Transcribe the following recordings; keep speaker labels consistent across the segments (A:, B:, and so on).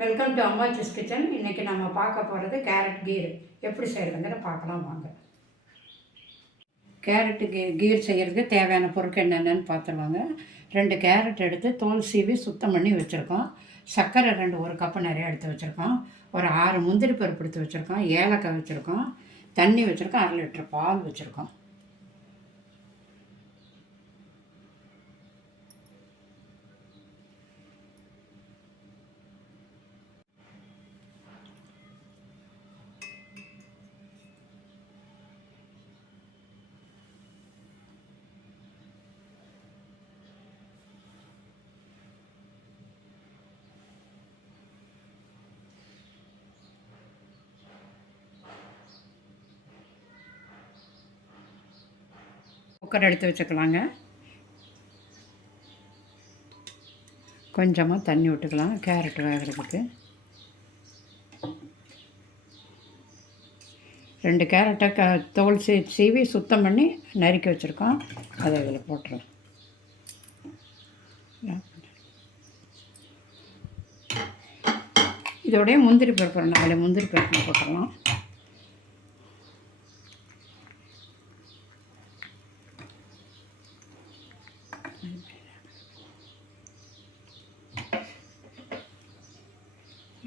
A: Welcome to Ammachi's kitchen இன்றைக்கி நம்ம பார்க்க போகிறது கேரட் கீர். எப்படி செய்கிறதுங்கிற பார்க்கலாம் வாங்க. கேரட்டு கீ கீர் செய்கிறதுக்கு தேவையான பொருட்கள் என்னென்னு பார்த்துருவாங்க ரெண்டு கேரட் எடுத்து தோல் சீவி சுத்தம் பண்ணி வச்சுருக்கோம். சர்க்கரை ரெண்டு ஒரு கப்பு நிறைய எடுத்து வச்சுருக்கோம். ஒரு ஆறு முந்திரி பருப்பு எடுத்து வச்சுருக்கோம். ஏலக்காய் வச்சுருக்கோம். தண்ணி வச்சுருக்கோம். அரை லிட்டர் பால் வச்சுருக்கோம். குக்கர் எடுத்து வச்சுக்கலாங்க. கொஞ்சமாக தண்ணி விட்டுக்கலாம் கேரட் வேகிறதுக்கு. ரெண்டு கேரட்டை க தோல் சீ சீவி சுத்தம் பண்ணி நறுக்கி வச்சுருக்கோம். அதை இதில் போட்டுருவோம் இதோடைய முந்திரி பருப்பு நாலு முந்திரி பருப்பு போட்டுடலாம்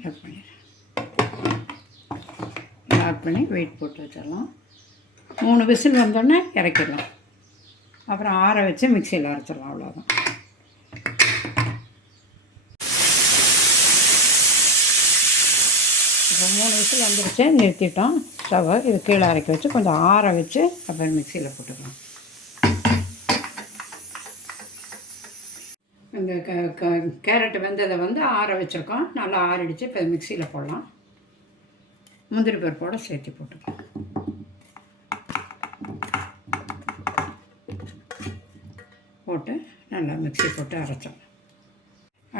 A: கட் பண்ணிடுறேன் ஆட் பண்ணி வெயிட் போட்டு வச்சிடலாம். மூணு விசில் வந்தோடனே இறக்கிடலாம். அப்புறம் ஆற வச்சு மிக்சியில் அரைச்சிடலாம் அவ்வளோதான் இப்போ மூணு விசில் வந்துருச்சு நிறுத்திட்டோம். ஸ்டவ்வை இது கீழே இறக்கி வச்சு கொஞ்சம் ஆற வச்சு அப்புறம் மிக்சியில் போட்டுக்கலாம். கேரட் வெந்ததை வந்து ஆற வச்சுருக்கோம். நல்லா ஆறிடுச்சு. இப்போ மிக்சியில் போடலாம். முந்திரி பருப்போடு சேர்த்து போட்டுக்கலாம். போட்டு நல்லா மிக்ஸி போட்டு அரைச்சோம்.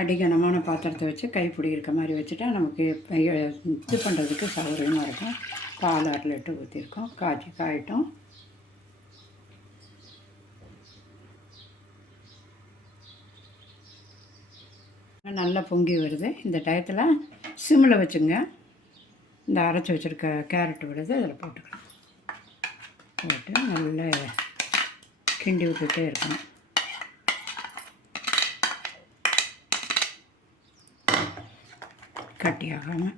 A: அடிகனமான பாத்திரத்தை வச்சு கைப்பிடி இருக்க மாதிரி வச்சுட்டா நமக்கு இது பண்ணுறதுக்கு சௌகரியமாக இருக்கும். பால் அரை லிட்டர் ஊற்றிருக்கோம். காய்ச்சி காயிட்டும். நல்லா பொங்கி வருது. இந்த டயத்தில் சிம்மில் வச்சுங்க. இந்த அரைச்சி வச்சுருக்க கேரட் விடுது அதில் போட்டுக்கலாம். போட்டு நல்லா கிண்டி விட்டுட்டே இருக்கணும். கட்டியாகாமல்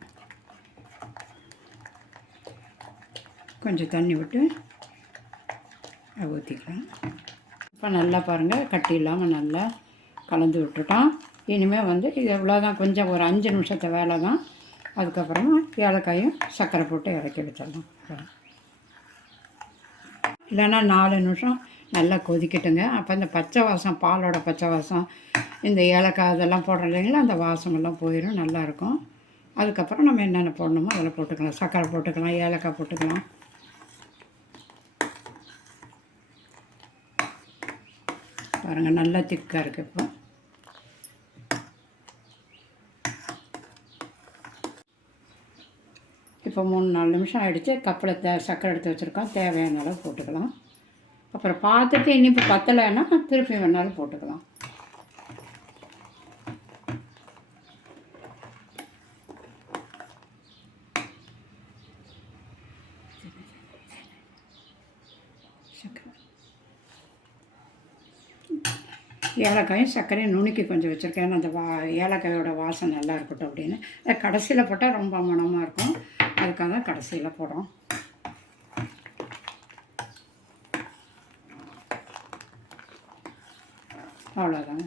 A: கொஞ்சம் தண்ணி விட்டு ஊற்றிக்கலாம் இப்போ நல்லா பாருங்கள் கட்டி இல்லாமல் நல்லா கலந்து விட்டுட்டோம். இனிமேல் வந்து இது இவ்வளோதான் கொஞ்சம் ஒரு அஞ்சு நிமிஷத்தை வேலை தான் அதுக்கப்புறமா ஏலக்காயும் சர்க்கரை போட்டு இறக்கி வச்சிடலாம். இல்லைன்னா நாலு நிமிஷம் நல்லா கொதிக்கட்டுங்க. அப்போ இந்த பச்சை வாசம் பாலோட பச்சை வாசம் இந்த ஏலக்காய் இதெல்லாம் போடுறோம் இல்லைங்களா அந்த வாசமெல்லாம் போயிடும் நல்லாயிருக்கும். அதுக்கப்புறம் நம்ம என்னென்ன போடணுமோ அதில் போட்டுக்கலாம். சர்க்கரை போட்டுக்கலாம் ஏலக்காய் போட்டுக்கலாம். பாருங்கள் நல்லா திக்காக இருக்குது இப்போ. இப்போ மூணு நாலு நிமிஷம் ஆகிடுச்சு கப்பில் தே சக்கரை எடுத்து வச்சுருக்கோம். தேவையான அளவு போட்டுக்கலாம். அப்புறம் பார்த்துட்டு இனிப்பு பத்தலைன்னா திருப்பி வேணாலும் போட்டுக்கலாம். சர்க்கரை ஏலக்காயும் சர்க்கரையும் நுணுக்கி கொஞ்சம் வச்சுருக்கேன். ஏன்னா அந்த வா ஏலக்காயோட வாசம் நல்லா இருக்கட்டும் அப்படின்னு. கடைசியில் போட்டால் ரொம்ப மணமாக இருக்கும். அதுக்காக கடைசியில் போடுறோம். அவ்வளோதாங்க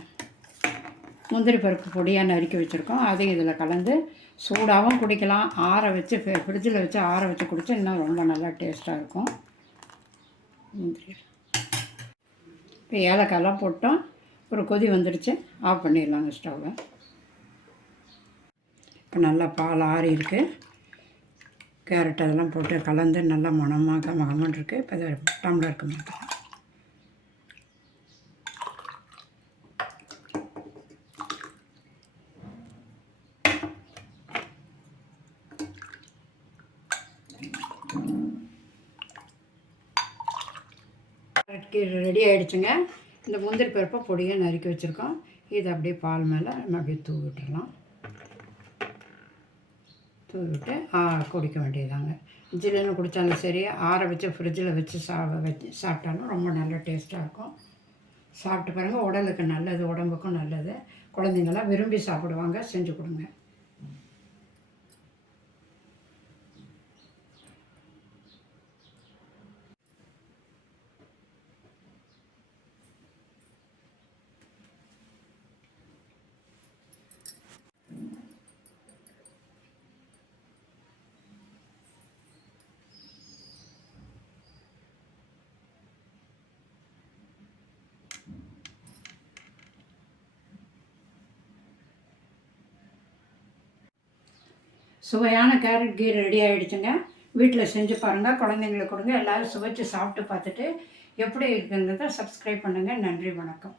A: முந்திரி பருப்பு பொடியாக நறுக்கி வச்சுருக்கோம். அதையும் இதில் கலந்து சூடாகவும் குடிக்கலாம். ஆற வச்சு ஃப்ரிட்ஜில் வச்சு ஆற வச்சு குடித்தா இன்னும் ரொம்ப நல்லா டேஸ்ட்டாக இருக்கும். முந்திரி. இப்போ ஏலக்காயெல்லாம் போட்டோம். ஒரு கொதி வந்துடுச்சு. ஆஃப் பண்ணிடலாங்க ஸ்டவ்வை. இப்போ நல்லா பால் ஆறி இருக்குது கேரட் அதெல்லாம் போட்டு கலந்து நல்லா மணமாக மகமன் இருக்குது இப்போ அது டம்ளருக்கு மாற்றலாம் கீரை ரெடி ஆகிடுச்சுங்க இந்த முந்திரி பருப்பை பொடியாக நறுக்கி வச்சுருக்கோம். இதை அப்படியே பால் மேலே நம்ம அப்படியே தூவி தூவிட்டு குடிக்க வேண்டியதாங்க. ஜில்லுன்னு குடித்தாலும் சரி ஆற வச்சு ஃப்ரிட்ஜில் வச்சு சா வச்சு சாப்பிட்டாலும் ரொம்ப நல்ல டேஸ்ட்டாக இருக்கும். சாப்பிட்டு பாருங்கள் உடலுக்கு நல்லது உடம்புக்கும் நல்லது. குழந்தைங்களாம் விரும்பி சாப்பிடுவாங்க செஞ்சு கொடுங்க. சுவையான கேரட் கீ ரெடி ஆகிடுச்சுங்க வீட்டில் செஞ்சு பாருங்கள் குழந்தைங்களுக்கு கொடுங்க எல்லோரும் சுவைச்சு சாப்பிட்டு பார்த்துட்டு எப்படி இருக்குங்கிறத சப்ஸ்கிரைப் பண்ணுங்கள் நன்றி வணக்கம்.